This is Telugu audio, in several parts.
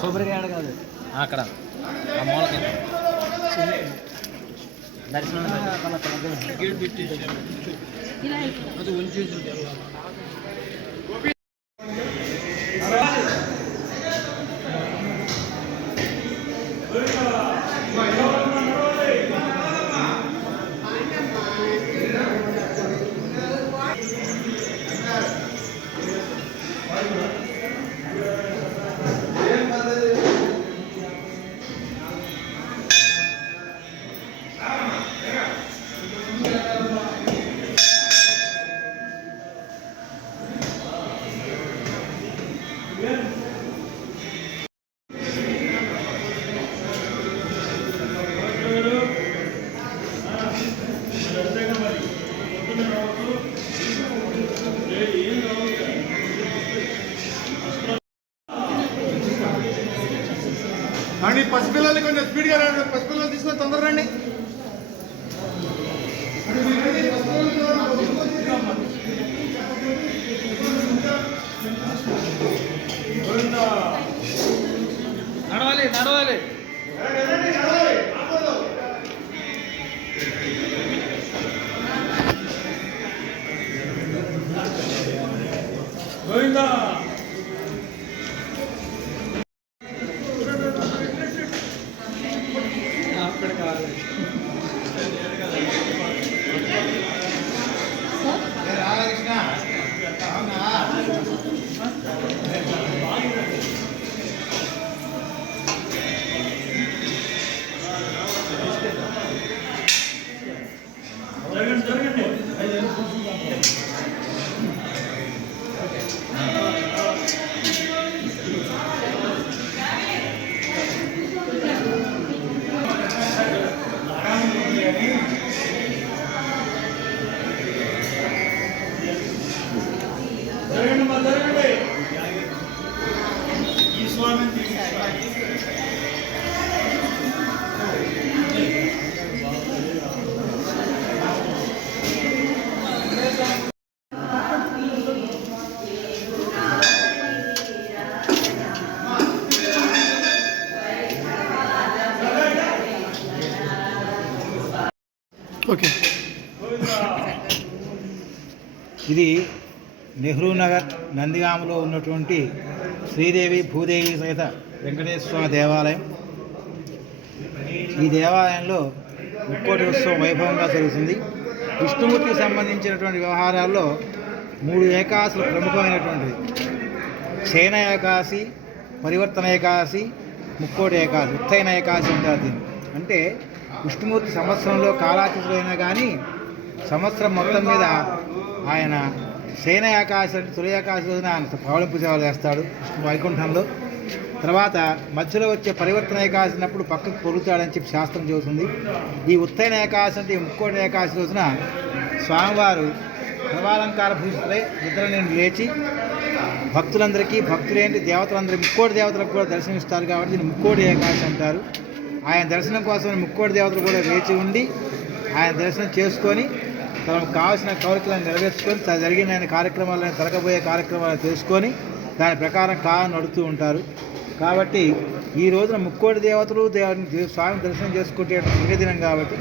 సూపర్గా కాదు అక్కడ ఆ మూలకి దర్శనం అది ఉంచేసి అండి పసిపిల్లల్ని కొంచెం స్పీడ్గా రండి, పసిపిల్లలు తీసుకొని తొందర రండి. నడవాలి నడవాలి గోవిందా. ఓకే. ఇది నెహ్రూ నగర్ నందిగామలో ఉన్నటువంటి శ్రీదేవి భూదేవి సహిత వెంకటేశ్వర దేవాలయం. ఈ దేవాలయంలో ముక్కోటి ఉత్సవం వైభవంగా జరుగుతుంది. విష్ణుమూర్తికి సంబంధించినటువంటి వ్యవహారాల్లో 3 ఏకాదశులు ప్రముఖమైనటువంటివి. శయన ఏకాదశి, పరివర్తన ఏకాదశి, ముక్కోటి ఏకాదశి, ఉత్తైన ఏకాదశి అంటారు దీన్ని. అంటే విష్ణుమూర్తి సంవత్సరంలో కాలాతీతుడైనా కానీ సంవత్సరం మొత్తం మీద ఆయన శయన ఏకాదశి అంటే తొలి ఏకాదశి రోజున ఆయన పవళింపు సేవలు చేస్తాడు విష్ణు వైకుంఠంలో. తర్వాత మధ్యలో వచ్చే పరివర్తన ఏకాదశినప్పుడు పక్కకు పొరుగుతాడని చెప్పి శాస్త్రం చెబుతుంది. ఈ ఉత్తైన ఏకాదశి అంటే ముక్కోటి ఏకాదశి రోజున స్వామివారు సర్వాలంకార భూషితులై నిద్ర నుండి లేచి భక్తులందరికీ, భక్తులేంటి దేవతలందరికీ, ముక్కోటి దేవతలకు కూడా దర్శనమిస్తారు కాబట్టి దీన్ని ముక్కోటి ఏకాదశి అంటారు. ఆయన దర్శనం కోసం ముక్కోటి దేవతలు కూడా వేచి ఉండి ఆయన దర్శనం చేసుకొని తనకు కావాల్సిన కోరికలను నెరవేర్చుకొని జరిగిన ఆయన కార్యక్రమాలను, జరగబోయే కార్యక్రమాలను తెలుసుకొని దాని ప్రకారం నడుతూ ఉంటారు. కాబట్టి ఈ రోజున ముక్కోటి దేవతలు స్వామిని దర్శనం చేసుకుంటే పుణ్యదినం కాబట్టి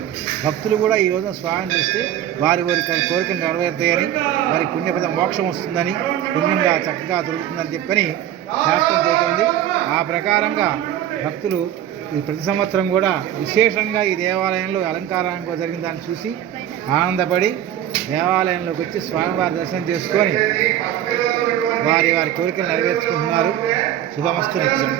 భక్తులు కూడా ఈ రోజున స్వామిని చూస్తే వారి కోరికలు నెరవేరుతాయని, వారి పుణ్యపద మోక్షం వస్తుందని, పుణ్యంగా చక్కగా దొరుకుతుందని చెప్పని శాస్త్రం చెబుతుంది. ఆ ప్రకారంగా భక్తులు ఈ ప్రతి సంవత్సరం కూడా విశేషంగా ఈ దేవాలయంలో అలంకారంగా జరిగిన దాన్ని చూసి ఆనందపడి దేవాలయంలోకి వచ్చి స్వామివారి దర్శనం చేసుకొని వారి కోరికలు నెరవేర్చుకుంటున్నారు. శుభమస్తు నిత్యం.